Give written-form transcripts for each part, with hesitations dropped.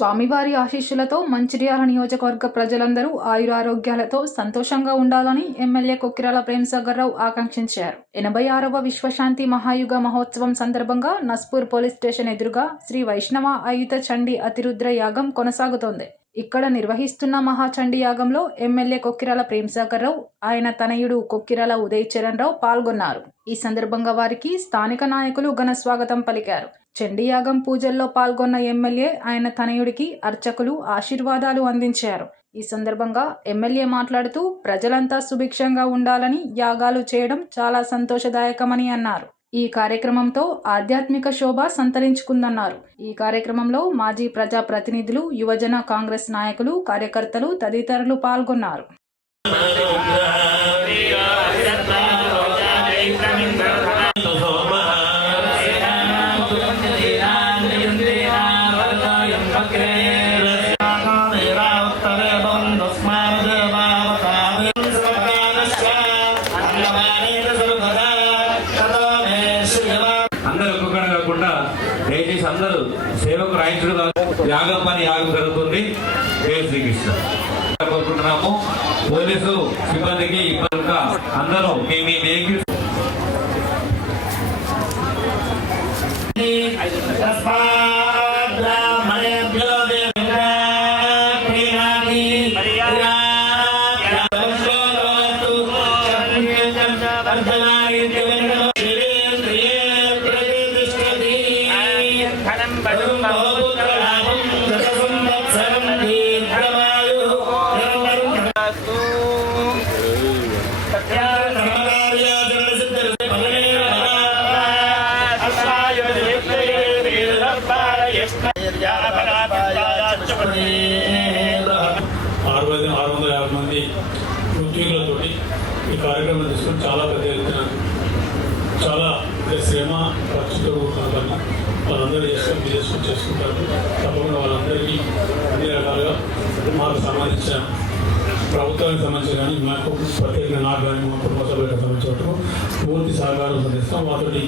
స్వామివారి ఆశీస్సులతో మంచిర్యాల నియోజకవర్గ ప్రజలందరూ ఆయురారోగ్యాలతో సంతోషంగా ఉండాలని ఎమ్మెల్యే కొక్కిరాల ప్రేమ్సాగర్రావు ఆకాంక్షించారు. 86వ విశ్వశాంతి మహాయుగ మహోత్సవం సందర్భంగా నస్పూర్ పోలీస్ స్టేషన్ ఎదురుగా శ్రీ వైష్ణవ ఆయుధ చండీ అతిరుద్ర యాగం కొనసాగుతోంది. ఇక్కడ నిర్వహిస్తున్న మహాచండీ యాగంలో ఎమ్మెల్యే కొక్కిరాల ప్రేమ్సాగర్రావు, ఆయన తనయుడు కొక్కిరాల ఉదయ్ చరణ్ రావు పాల్గొన్నారు. ఈ సందర్భంగా వారికి స్థానిక నాయకులు ఘన స్వాగతం పలికారు. చండీయాగం పూజల్లో పాల్గొన్న ఎమ్మెల్యే, ఆయన తనయుడికి అర్చకులు ఆశీర్వాదాలు అందించారు. ఈ సందర్భంగా ఎమ్మెల్యే మాట్లాడుతూ ప్రజలంతా సుభిక్షంగా ఉండాలని యాగాలు చేయడం చాలా సంతోషదాయకమని అన్నారు. ఈ కార్యక్రమంతో ఆధ్యాత్మిక శోభ సంతరించుకుందన్నారు. ఈ కార్యక్రమంలో మాజీ ప్రజా ప్రతినిధులు, యువజన కాంగ్రెస్ నాయకులు, కార్యకర్తలు తదితరులు పాల్గొన్నారు. దయచేసి అందరూ సేవకు రాయించడం యాగం పని యాగం జరుగుతుంది. శ్రీకృష్ణ కోరుకుంటున్నాము. పోలీసు సిబ్బందికి ఇబ్బందిగా అందరూ మీ వెహికల్స్ మంది ఉద్యోగులతో ఈ కార్యక్రమం తీసుకొని చాలా పెద్ద ఎత్తున చాలా శ్రమ ఖర్చుతో కూడుకున్న వాళ్ళందరూ చేసుకుంటారు. తప్పకుండా వాళ్ళందరికీ అన్ని రకాలుగా మాకు సంబంధించిన ప్రభుత్వానికి సంబంధించి కానీ మాకు ప్రత్యేకంగా నాకు కానీ మా కుటుంబ సభ్యులకు సంబంధించిన పూర్తి సహకారం అందిస్తాం. వాటిని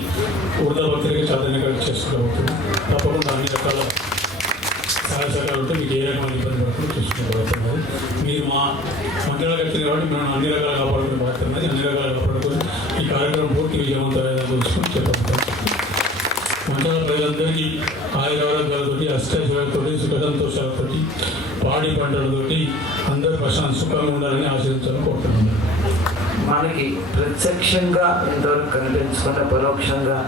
వృద్ధపత్రిక చదవని చేసుకుంటూ తప్పకుండా అన్ని రకాల సహాయ సహకారం ఉంటే మీకు ఏ రకమైన ఇబ్బంది పడుతుందో చూసుకుంటూ మీరు మా మంత్రులకు వచ్చింది కాబట్టి మేము అన్ని రకాలుగా కాపాడుకునే బాధ్యత ఉన్నది. అన్ని రకాలుగా కాపాడుకొని ఈ కార్యక్రమం పూర్తి విజయవంతమైన చూసుకొని చెప్పగలుగుతాం. మండల ప్రజలందరికీ ఆయురారోగ్యాలతోటి, అష్టైశ్వర్యాలతోటి, సుఖ సంతోషాలతో, పాడి పంటలతోటి అందరూ ప్రశాంత సుఖంగా ఉండాలని ఆశీర్వదించాలని కోరుతున్నాను. మనకి ప్రత్యక్షంగా ఇంతవరకు కనిపించకుండా పరోక్షంగా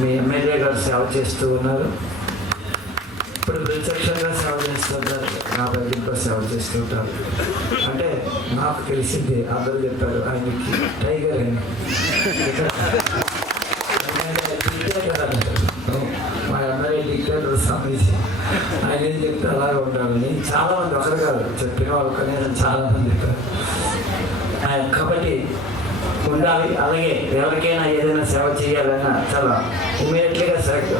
మీ ఎమ్మెల్యే గారు సేవ చేస్తూ ఉన్నారు. ఇప్పుడు ప్రత్యక్షంగా సేవ చేస్తుంటారు, నా దగ్గర సేవ చేస్తుంటారు. అంటే నాకు తెలిసింది అందరూ చెప్పారు ఆయనకి టైగర్ అని. మా ఎమ్మెల్యే డిక్టేటర్ స్వామీజీ ఆయన ఏం చెప్తే అలాగే ఉంటారని చాలామంది ఒకరు కాదు చెప్పిన వాళ్ళు కనీసం చాలామంది చెప్పారు. కాబట్టి ఉండాలి. అలాగే ఎవరికైనా ఏదైనా సేవ చేయాలన్నా చాలా ఇమీడియట్లీగా సెలెక్ట్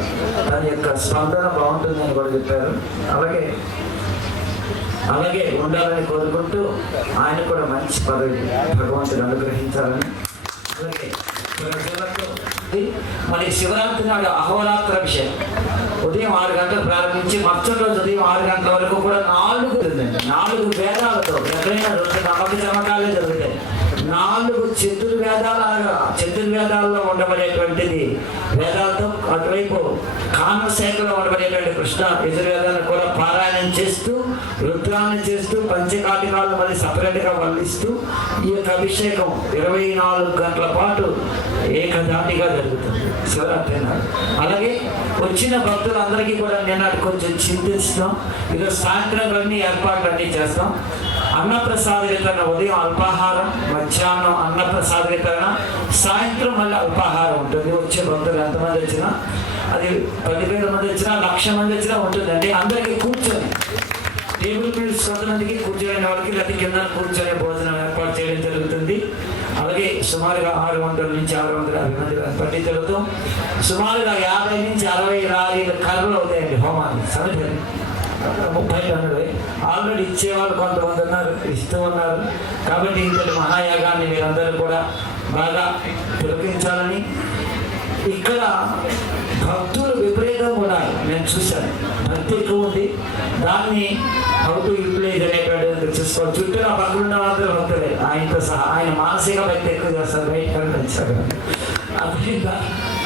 తన యొక్క స్పందన బాగుంటుందని కూడా చెప్పారు. అలాగే ఉండాలని కోరుకుంటూ ఆయన కూడా మంచి పదవి భగవంతుడు అనుగ్రహించాలని. అలాగే మరి శివరాత్రి నాడు అహోరాత్ర విషయం ఉదయం 6 గంటలకు ప్రారంభించి మరుసటి రోజు ఉదయం 6 గంటల వరకు కూడా 4 వేదాలతో ఎక్కడైనా 2 నమ్మక చమకాలే జరుగుతాయి. 4 చతుర్వేదాలలో ఉండబడేటువంటిది వేదాలతో అటువైపు కామశేఖలో ఉండబడేటువంటి కృష్ణ యజుర్వేదాలను కూడా పారాయణం చేస్తూ, రుద్రాన్ని చేస్తూ, పంచకాటికాలను మళ్ళీ సపరేట్గా వల్లిస్తూ ఈ యొక్క అభిషేకం 24 గంటల పాటు ఏకధాటిగా జరుగుతుంది శివరాత్రి నాడు. అలాగే వచ్చిన భక్తులందరికీ కూడా నిన్నటి కొంచెం చింతిస్తాం. ఈరోజు సాయంత్రం అన్ని ఏర్పాట్లు అన్నీ చేస్తాం. అన్నప్రసాద వితరణ ఉదయం అల్పాహారం, మధ్యాహ్నం అన్నప్రసాద వితరణ, సాయంత్రం మళ్ళీ అల్పాహారం ఉంటుంది. వచ్చే భక్తులు ఎంతమంది వచ్చినా, అది 10,000 మంది వచ్చినా, 1,00,000 మంది వచ్చినా ఉంటుందండి. అందరికీ కూర్చొని టేబుల్ మీల్స్ కొంతమందికి కూర్చొని వాళ్ళకి లేకపోతే కింద కూర్చొని భోజనం ఏర్పాటు చేయడం జరుగుతుంది. అలాగే సుమారుగా 600 నుంచి 650 మంది పండితులతో సుమారుగా 50 నుంచి 60 లారీల కర్రలు అవుతాయండి హోమాన్ని. సమితి 30 టన్నులు ఆల్రెడీ ఇచ్చేవాళ్ళు కొంతమంది ఉన్నారు, ఇస్తూ ఉన్నారు. కాబట్టి ఇంతటి మహాయాగాన్ని మీరందరూ కూడా బాగా తిలకించాలని. ఇక్కడ భక్తులు విపరీతంగా ఉన్నారు. నేను నేను చూశాను. భక్తి ఎక్కువ ఉంది. దాన్ని హౌ టు యూటిలైజ్ అనేటువంటి చూసుకోవాలి. చుట్టూ నా పక్కన ఉన్న వాళ్ళందరూ భక్తులే, ఆయనతో సహా. ఆయన మానసిక భక్తి ఎక్కువ చేస్తారు, బయట వచ్చారు.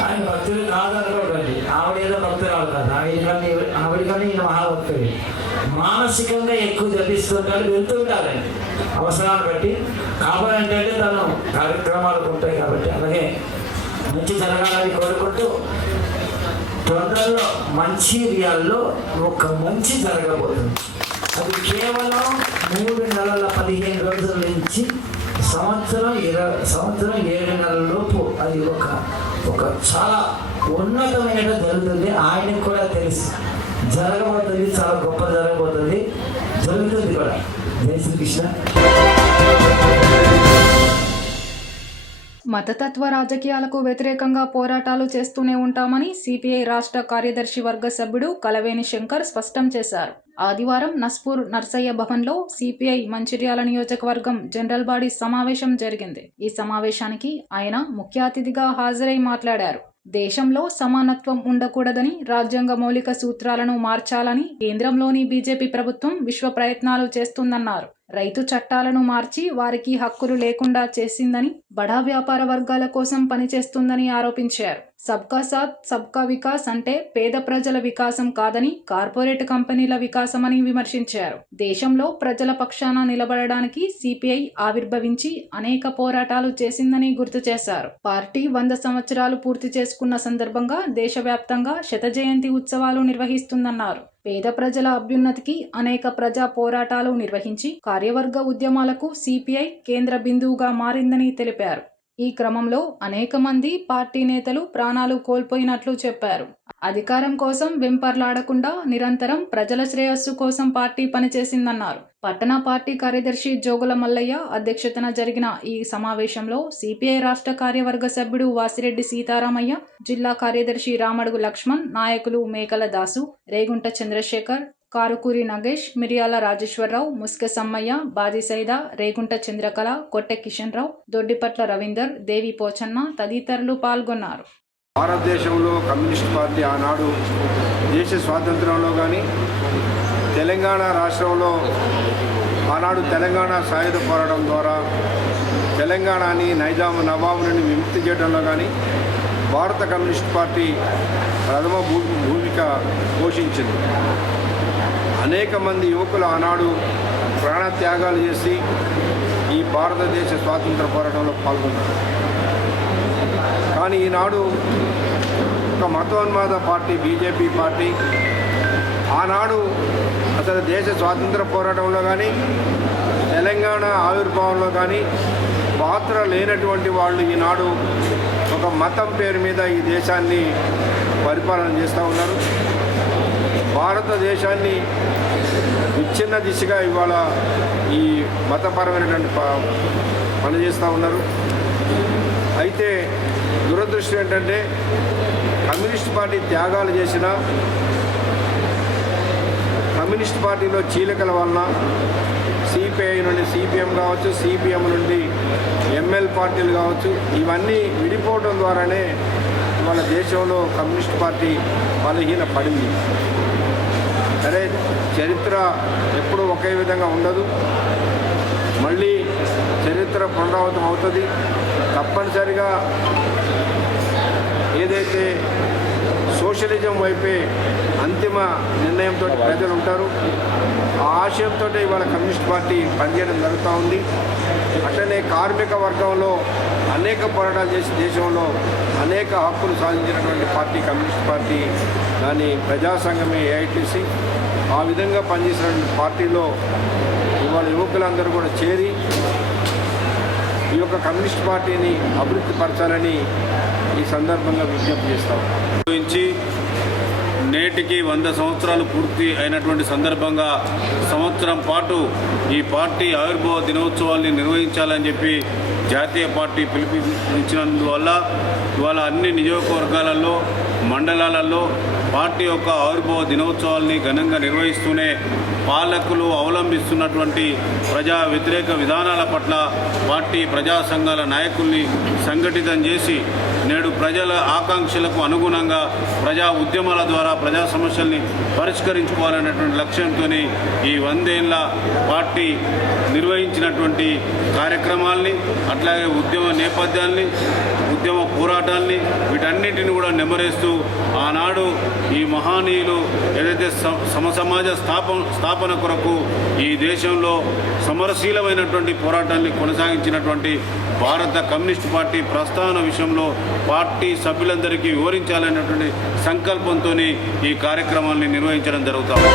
ఆయన భక్తులు కాదనుకోకండి, ఆవిడేదో భక్తురాలు కాదు, ఆవిడ కానీ ఈయన మహాభక్తుడు. మానసికంగా ఎక్కువ జపిస్తుంటాడు, వెళ్తుంటారండి అవసరాన్ని బట్టి. కావాలంటే తను కార్యక్రమాలకు ఉంటాయి కాబట్టి అలాగే మంచి జరగాలని కోరుకుంటూ, తొందరలో మంచిర్యాలలో ఒక మంచి జరగబోతుంది. అది కేవలం 3 నెలల 15 రోజుల నుంచి సంవత్సరం 7 నెలల లోపు అది ఒక చాలా ఉన్నతమైన జరుగుతుంది. ఆయనకు కూడా తెలుసు జరగబోతుంది, చాలా గొప్ప జరగబోతుంది, జరుగుతుంది కూడా. జై శ్రీకృష్ణ. మతతత్వ రాజకీయాలకు వ్యతిరేకంగా పోరాటాలు చేస్తూనే ఉంటామని సిపిఐ రాష్ట్ర కార్యదర్శి వర్గ సభ్యుడు కలవేని శంకర్ స్పష్టం చేశారు. ఆదివారం నస్పూర్ నర్సయ్య భవన్లో సిపిఐ మంచిర్యాల నియోజకవర్గం జనరల్ బాడీ సమావేశం జరిగింది. ఈ సమావేశానికి ఆయన ముఖ్య అతిథిగా హాజరై మాట్లాడారు. దేశంలో సమానత్వం ఉండకూడదని, రాజ్యాంగ మౌలిక సూత్రాలను మార్చాలని కేంద్రంలోని బీజేపీ ప్రభుత్వం విశ్వ ప్రయత్నాలు చేస్తుందన్నారు. రైతు చట్టాలను మార్చి వారికి హక్కులు లేకుండా చేసిందని, బడా వ్యాపార వర్గాల కోసం పనిచేస్తుందని ఆరోపించారు. సబ్కా సాత్ సబ్కా వికాస్ అంటే పేద ప్రజల వికాసం కాదని, కార్పొరేట్ కంపెనీల వికాసమని విమర్శించారు. దేశంలో ప్రజల పక్షాన నిలబడడానికి సిపిఐ ఆవిర్భవించి అనేక పోరాటాలు చేసిందని గుర్తు చేశారు. పార్టీ 100 సంవత్సరాలు పూర్తి చేసుకున్న సందర్భంగా దేశవ్యాప్తంగా శత జయంతి ఉత్సవాలు నిర్వహిస్తుందన్నారు. పేద ప్రజల అభ్యున్నతికి అనేక ప్రజా పోరాటాలు నిర్వహించి కార్యవర్గ ఉద్యమాలకు సిపిఐ కేంద్ర బిందువుగా మారిందని తెలిపారు. ఈ క్రమంలో అనేక మంది పార్టీ నేతలు ప్రాణాలు కోల్పోయినట్లు చెప్పారు. అధికారం కోసం వెంపర్లాడకుండా నిరంతరం ప్రజల శ్రేయస్సు కోసం పార్టీ పనిచేసిందన్నారు. పట్టణ పార్టీ కార్యదర్శి జోగుల మల్లయ్య అధ్యక్షతన జరిగిన ఈ సమావేశంలో సిపిఐ రాష్ట్ర కార్యవర్గ సభ్యుడు వాసిరెడ్డి సీతారామయ్య, జిల్లా కార్యదర్శి రామడుగు లక్ష్మణ్, నాయకులు మేకల దాసు, రేగుంట చంద్రశేఖర్, కారుకూరి నగేష్, మిరియాల రాజేశ్వరరావు, ముస్కె సమ్మయ్య, బాజీ సైదా, రేగుంట చంద్రకళ, కొట్టె కిషన్ రావు, దొడ్డిపట్ల రవీందర్, దేవి పోచన్న తదితరులు పాల్గొన్నారు. భారతదేశంలో కమ్యూనిస్ట్ పార్టీ ఆనాడు దేశ స్వాతంత్రంలో కానీ, తెలంగాణ రాష్ట్రంలో ఆనాడు తెలంగాణ సాయుధ పోరాటం ద్వారా తెలంగాణని నైజాం నవాబు నుండి విముక్తి చేయడంలో కానీ భారత కమ్యూనిస్ట్ పార్టీ ప్రథమ భూమిక పోషించింది. అనేక మంది యువకులు ఆనాడు ప్రాణత్యాగాలు చేసి ఈ భారతదేశ స్వాతంత్ర పోరాటంలో పాల్గొన్నారు. కానీ ఈనాడు ఒక మతోన్మాద పార్టీ బీజేపీ పార్టీ ఆనాడు అసలు దేశ స్వాతంత్ర పోరాటంలో కానీ తెలంగాణ ఆవిర్భావంలో కానీ పాత్ర లేనటువంటి వాళ్ళు ఈనాడు ఒక మతం పేరు మీద ఈ దేశాన్ని పరిపాలన చేస్తూ ఉన్నారు. భారతదేశాన్ని విచ్ఛిన్న దిశగా ఇవాళ ఈ మతపరమైనటువంటి పనిచేస్తూ ఉన్నారు. అయితే దురదృష్టం ఏంటంటే కమ్యూనిస్ట్ పార్టీ త్యాగాలు చేసిన, కమ్యూనిస్ట్ పార్టీలో చీలికల వలన సిపిఐ నుండి సిపిఎం కావచ్చు, సిపిఎం నుండి ఎంఎల్ పార్టీలు కావచ్చు, ఇవన్నీ విడిపోవడం ద్వారానే మన దేశంలో కమ్యూనిస్ట్ పార్టీ బలహీన పడింది. సరే, చరిత్ర ఎప్పుడూ ఒకే విధంగా ఉండదు. మళ్ళీ చరిత్ర పునరావృతం అవుతుంది. తప్పనిసరిగా ఏదైతే సోషలిజం వైపే అంతిమ నిర్ణయంతో ప్రజలు ఉంటారు, ఆ ఆశయంతో ఇవాళ కమ్యూనిస్ట్ పార్టీ పనిచేయడం జరుగుతూ ఉంది. అట్లనే కార్మిక వర్గంలో అనేక పోరాటాలు చేసి దేశంలో అనేక హక్కులు సాధించినటువంటి పార్టీ కమ్యూనిస్ట్ పార్టీ, దాని ప్రజా సంఘమే ఏఐటీసీ. ఆ విధంగా పనిచేసినటువంటి పార్టీలో ఇవాళ యువకులందరూ కూడా చేరి ఈ యొక్క కమ్యూనిస్ట్ పార్టీని అభివృద్ధి పరచాలని ఈ సందర్భంగా విజ్ఞప్తి చేస్తాం. నేటికి 100 సంవత్సరాలు పూర్తి అయినటువంటి సందర్భంగా సంవత్సరం పాటు ఈ పార్టీ ఆవిర్భావ దినోత్సవాల్ని నిర్వహించాలని చెప్పి జాతీయ పార్టీ పిలుపునిచ్చినందువల్ల ఇవాళ అన్ని నియోజకవర్గాలలో, మండలాలలో పార్టీ యొక్క ఆవిర్భావ దినోత్సవాల్ని ఘనంగా నిర్వహిస్తూనే పాలకులు అవలంబిస్తున్నటువంటి ప్రజా వ్యతిరేక విధానాల పట్ల పార్టీ ప్రజా సంఘాల నాయకుల్ని సంఘటితం చేసి నేడు ప్రజల ఆకాంక్షలకు అనుగుణంగా ప్రజా ఉద్యమాల ద్వారా ప్రజా సమస్యల్ని పరిష్కరించుకోవాలనేటువంటి లక్ష్యంతో ఈ 100 ఏళ్ల పార్టీ నిర్వహించినటువంటి కార్యక్రమాల్ని, అట్లాగే ఉద్యమ నేపథ్యాల్ని, ఉద్యమ పోరాటాల్ని, వీటన్నిటిని కూడా నెమరేస్తూ ఆనాడు ఈ మహనీయులు ఏదైతే సమసమాజ స్థాపన కొరకు ఈ దేశంలో సమరశీలమైనటువంటి పోరాటాన్ని కొనసాగించినటువంటి భారత కమ్యూనిస్ట్ పార్టీ ప్రస్థాన విషయంలో పార్టీ సభ్యులందరికీ వివరించాలనేటువంటి సంకల్పంతో ఈ కార్యక్రమాన్ని నిర్వహించడం జరుగుతుంది.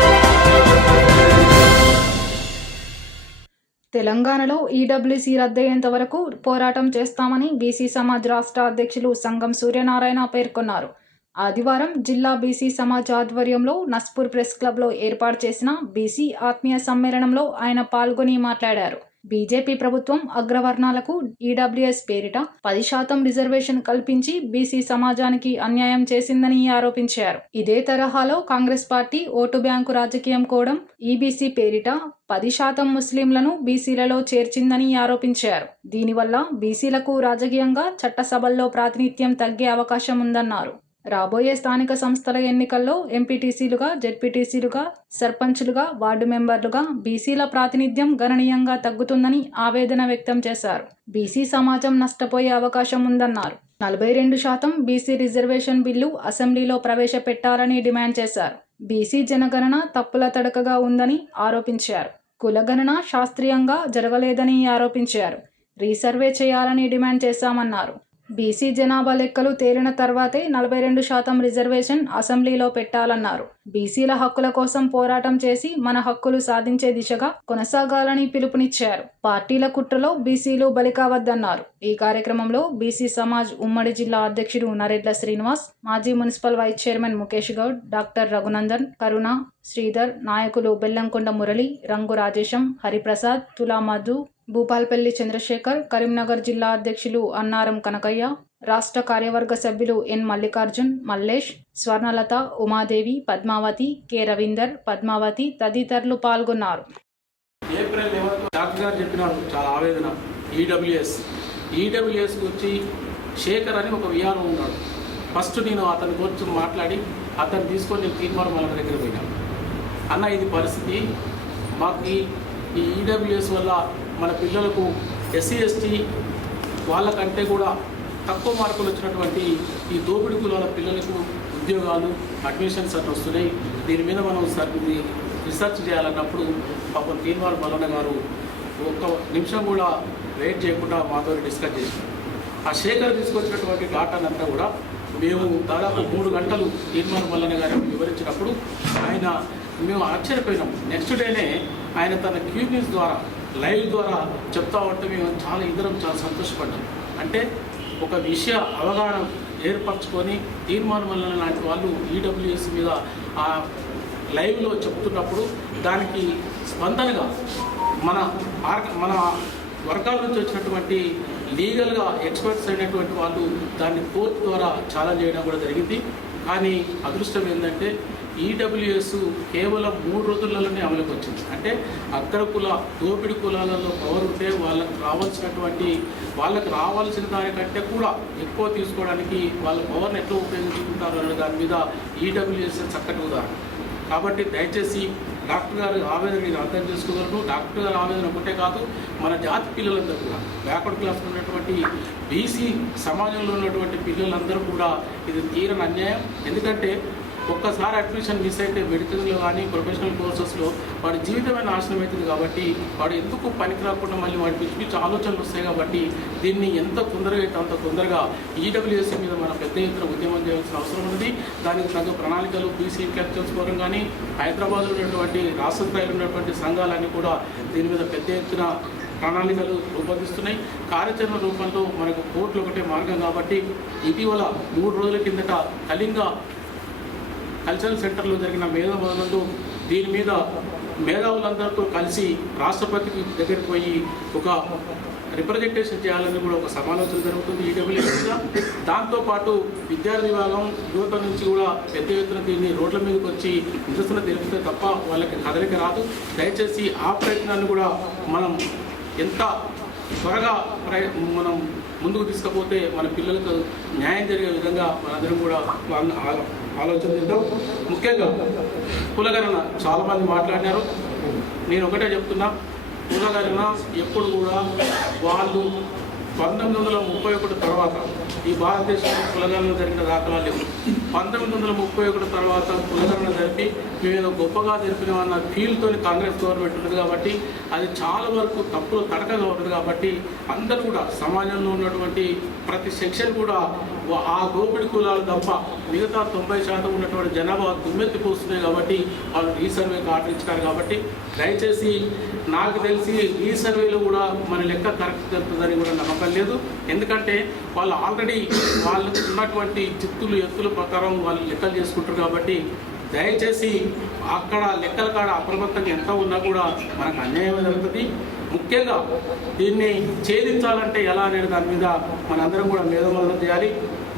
తెలంగాణలో ఈడబ్ల్యూసీ రద్దయ్యేంత వరకు పోరాటం చేస్తామని బీసీ సమాజ్ రాష్ట్ర అధ్యక్షులు సంగం సూర్యనారాయణ పేర్కొన్నారు. ఆదివారం జిల్లా బీసీ సమాజ్ ఆధ్వర్యంలో నస్పూర్ ప్రెస్ క్లబ్లో ఏర్పాటు చేసిన బీసీ ఆత్మీయ సమ్మేళనంలో ఆయన పాల్గొని మాట్లాడారు. బీజేపీ ప్రభుత్వం అగ్రవర్ణాలకు ఈడబ్ల్యూఎస్ పేరిట 10% రిజర్వేషన్ కల్పించి బీసీ సమాజానికి అన్యాయం చేసిందని ఆరోపించారు. ఇదే తరహాలో కాంగ్రెస్ పార్టీ ఓటు బ్యాంకు రాజకీయం కోవడం, ఈబీసీ పేరిట 10% ముస్లింలను బీసీలలో చేర్చిందని ఆరోపించారు. దీనివల్ల బీసీలకు రాజకీయంగా చట్టసభల్లో ప్రాతినిధ్యం తగ్గే అవకాశం ఉందన్నారు. రాబోయే స్థానిక సంస్థల ఎన్నికల్లో ఎంపీటీసీలుగా, జెడ్పీటీసీలుగా, సర్పంచులుగా, వార్డు మెంబర్లుగా బీసీల ప్రాతినిధ్యం గణనీయంగా తగ్గుతుందని ఆవేదన వ్యక్తం చేశారు. బీసీ సమాజం నష్టపోయే అవకాశం ఉందన్నారు. 42% బీసీ రిజర్వేషన్ బిల్లు అసెంబ్లీలో ప్రవేశపెట్టాలని డిమాండ్ చేశారు. బీసీ జనగణన తప్పుల తడకగా ఉందని ఆరోపించారు. కులగణన శాస్త్రీయంగా జరగలేదని ఆరోపించారు. రీసర్వే చేయాలని డిమాండ్ చేశామన్నారు. బీసీ జనాభా లెక్కలు తేలిన తర్వాతే 42% రిజర్వేషన్ అసెంబ్లీలో పెట్టాలన్నారు. బీసీల హక్కుల కోసం పోరాటం చేసి మన హక్కులు సాధించే దిశగా కొనసాగాలని పిలుపునిచ్చారు. పార్టీల కుట్రలో బీసీలు బలి కావద్దన్నారు. ఈ కార్యక్రమంలో బీసీ సమాజ్ ఉమ్మడి జిల్లా అధ్యక్షుడు నరేడ్ల శ్రీనివాస్, మాజీ municipal vice chairman Mukesh Goud, doctor Raghunandan, Karuna, Sridhar, నాయకులు బెల్లంకొండ మురళి, రంగు రాజేశం, హరిప్రసాద్, తులా మధు, భూపాల్పల్లి చంద్రశేఖర్, కరీంనగర్ జిల్లా అధ్యక్షులు అన్నారం కనకయ్య, రాష్ట్ర కార్యవర్గ సభ్యులు ఎన్ మల్లికార్జున్, మల్లేష్, స్వర్ణలత, ఉమాదేవి, పద్మావతి, కె రవీందర్, పద్మావతి తదితరులు పాల్గొన్నారు. ఏప్రిల్ 11 డాక్టర్ గారు చెప్పినారు, చాలా ఆవేదన. ఈడబ్ల్యూఎస్ గురించి శేఖర్ అని ఒక విఆర్ఓ ఉన్నాడు. ఫస్ట్ నేను అతని గురించి మాట్లాడి అతను తీసుకొని నేను తీర్మానం వాళ్ళ దగ్గర పోయినాను. అన్న, ఇది పరిస్థితి, మాకు ఈ ఈడబ్ల్యూఎస్ వల్ల మన పిల్లలకు ఎస్సీ ఎస్టీ వాళ్ళకంటే కూడా తక్కువ మార్కులు వచ్చినటువంటి ఈ దోపిడీ కులాల పిల్లలకు ఉద్యోగాలు, అడ్మిషన్స్ అట్లా వస్తున్నాయి. దీని మీద మనం రీసెర్చ్ చేయాలన్నప్పుడు పాపం తీర్మానం మల్లన్న గారు ఒక్క నిమిషం కూడా వెయిట్ చేయకుండా మాతో డిస్కస్ చేసినాం. ఆ శేఖర్ తీసుకొచ్చినటువంటి డాటానంతా కూడా మేము దాదాపు 3 గంటలు తీర్మానం మల్లన్న గారు వివరించినప్పుడు మేము ఆశ్చర్యపోయినాం. నెక్స్ట్ డేనే ఆయన తన క్యూబీస్ ద్వారా లైవ్ ద్వారా చెప్తా ఉంటే మేము చాలా సంతోషపడ్డాం. అంటే ఒక విషయ అవగాహన ఏర్పరచుకొని తీర్మానం వల్ల లాంటి వాళ్ళు ఈడబ్ల్యూఎస్ మీద ఆ లైవ్లో చెప్తున్నప్పుడు దానికి స్పందనగా మన వర్గాల నుంచి వచ్చినటువంటి లీగల్గా ఎక్స్పర్ట్స్ అయినటువంటి వాళ్ళు దాన్ని కోర్టు ద్వారా ఛాలెంజ్ చేయడం కూడా జరిగింది. కానీ అదృష్టం ఏంటంటే ఈడబ్ల్యూఎస్ కేవలం 3 రోజులలోనే అమలుకి వచ్చింది. అంటే అగ్రకుల దోపిడి కులాలలో పవర్ ఉంటే వాళ్ళకి రావాల్సిన దానికంటే కూడా ఎక్కువ తీసుకోవడానికి వాళ్ళ పవర్ని ఎట్లా ఉపయోగించుకుంటారు అనే దాని మీద ఈడబ్ల్యూఎస్ చక్కటి ఉదాహరణ. కాబట్టి దయచేసి డాక్టర్ గారి ఆవేదన నేను అర్థం చేసుకోగలను. డాక్టర్ గారి ఆవేదన ఒకటే కాదు, మన జాతి పిల్లలందరూ కూడా బ్యాక్వర్డ్ క్లాస్లో ఉన్నటువంటి బీసీ సమాజంలో ఉన్నటువంటి పిల్లలందరూ కూడా ఇది తీరని అన్యాయం. ఎందుకంటే ఒక్కసారి అడ్మిషన్ మిస్ అయితే మెడికల్లో కానీ ప్రొఫెషనల్ కోర్సెస్లో వాడి జీవితమే నాశనం అవుతుంది. కాబట్టి వాడు ఎందుకు పనికి రాకుండా మళ్ళీ వాడి పిచ్చి పిచ్చి ఆలోచనలు వస్తాయి. కాబట్టి దీన్ని ఎంత తొందరగా అయితే అంత తొందరగా ఈడబ్ల్యూఎస్సీ మీద మన పెద్ద ఎత్తున ఉద్యమం చేయాల్సిన అవసరం ఉంది. దానికి తగ్గ ప్రణాళికలు బీసీ ఇంటెలెక్చువల్స్ ఫోరం కానీ హైదరాబాద్లో ఉన్నటువంటి రాష్ట్ర స్థాయిలో ఉన్నటువంటి సంఘాలన్నీ కూడా దీని మీద పెద్ద ఎత్తున ప్రణాళికలు రూపొందిస్తున్నాయి. కార్యాచరణ రూపంలో మనకు కోర్టులు ఒకటే మార్గం. కాబట్టి ఇటీవల 3 రోజుల కిందట కళింగ కల్చరల్ సెంటర్లో జరిగిన మేధావులందు దీని మీద మేధావులందరితో కలిసి రాష్ట్రపతికి దగ్గరికి పోయి ఒక రిప్రజెంటేషన్ చేయాలని కూడా ఒక సమాలోచన జరుగుతుంది ఈడబ్ల్యూఎస్గా. దాంతోపాటు విద్యార్థి విభాగం యువత నుంచి కూడా పెద్ద ఎత్తున దీన్ని రోడ్ల మీదకి వచ్చి నిరసన తెలిపితే తప్ప వాళ్ళకి కదలిక రాదు. దయచేసి ఆ ప్రయత్నాన్ని కూడా మనం ఎంత త్వరగా మనం ముందుకు తీసుకపోతే మన పిల్లలకు న్యాయం జరిగే విధంగా మనందరం కూడా ఆలోచన చేద్దాం. ముఖ్యంగా కులగణన చాలామంది మాట్లాడినారు. నేను ఒకటే చెప్తున్నా, కులగణన ఎప్పుడు కూడా వాళ్ళు 1931 తర్వాత ఈ భారతదేశంలో కులగణన జరిగిన దాఖలాలు లేవు. 1931 తర్వాత కులగణన జరిపి మేము గొప్పగా జరిపినామన్న ఫీల్తో కాంగ్రెస్ గవర్నమెంట్ ఉంది కాబట్టి అది చాలా వరకు తప్పులు తడకగా ఉంటుంది. కాబట్టి అందరూ కూడా సమాజంలో ఉన్నటువంటి ప్రతి సెక్షన్ కూడా ఆ దోపిడి కులాలు తప్ప మిగతా 90% ఉన్నటువంటి జనాభా దుమ్మెత్తి పోస్తున్నాయి. కాబట్టి వాళ్ళు రీసర్వేకి ఆర్డర్ ఇచ్చినారు. కాబట్టి దయచేసి నాకు తెలిసి ఈ సర్వేలో కూడా మన లెక్క కరెక్ట్ జరుగుతుందని కూడా నమ్మకం లేదు. ఎందుకంటే వాళ్ళు ఆల్రెడీ వాళ్ళకు ఉన్నటువంటి చిత్తులు ఎత్తుల ప్రకారం వాళ్ళు లెక్కలు చేసుకుంటారు. కాబట్టి దయచేసి అక్కడ లెక్కల కాడ అప్రమత్తంగా ఎంత ఉన్నా కూడా మనకు అన్యాయం జరుగుతుంది. ముఖ్యంగా దీన్ని ఛేదించాలంటే ఎలా అనే దాని మీద మనందరం కూడా మేధోమథనం చేయాలి.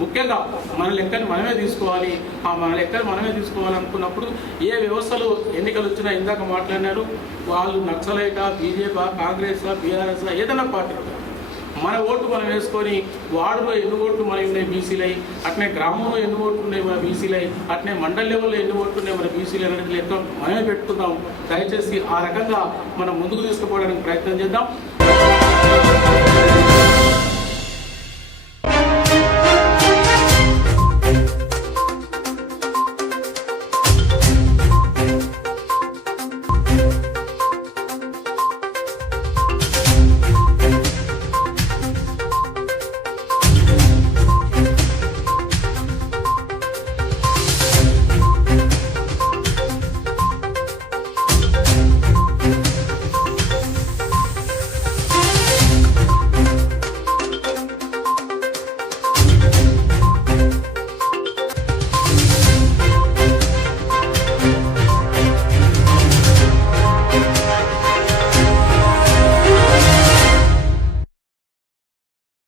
ముఖ్యంగా మన లెక్కని మనమే తీసుకోవాలి. ఆ మన లెక్కలు మనమే తీసుకోవాలనుకున్నప్పుడు ఏ వ్యవస్థలు ఎన్నికలు వచ్చినా ఇందాక మాట్లాడినారు, వాళ్ళు నక్సలైటా, బీజేపీ, కాంగ్రెస్, బీఆర్ఎస్, ఏదైనా పార్టీ మన ఓటు మనం వేసుకొని వార్డులో ఎన్ని ఓట్లు మనవి ఉన్నాయి బీసీలై, అట్నే గ్రామంలో ఎన్ని ఓట్లు ఉన్నాయి మన బీసీలై, అట్నే మండల లెవెల్లో ఎన్ని ఓట్లు ఉన్నాయి మన బీసీలు అనేది లెక్క మనమే పెట్టుకుందాం. దయచేసి ఆ రకంగా మనం ముందుకు తీసుకుపోవడానికి ప్రయత్నం చేద్దాం.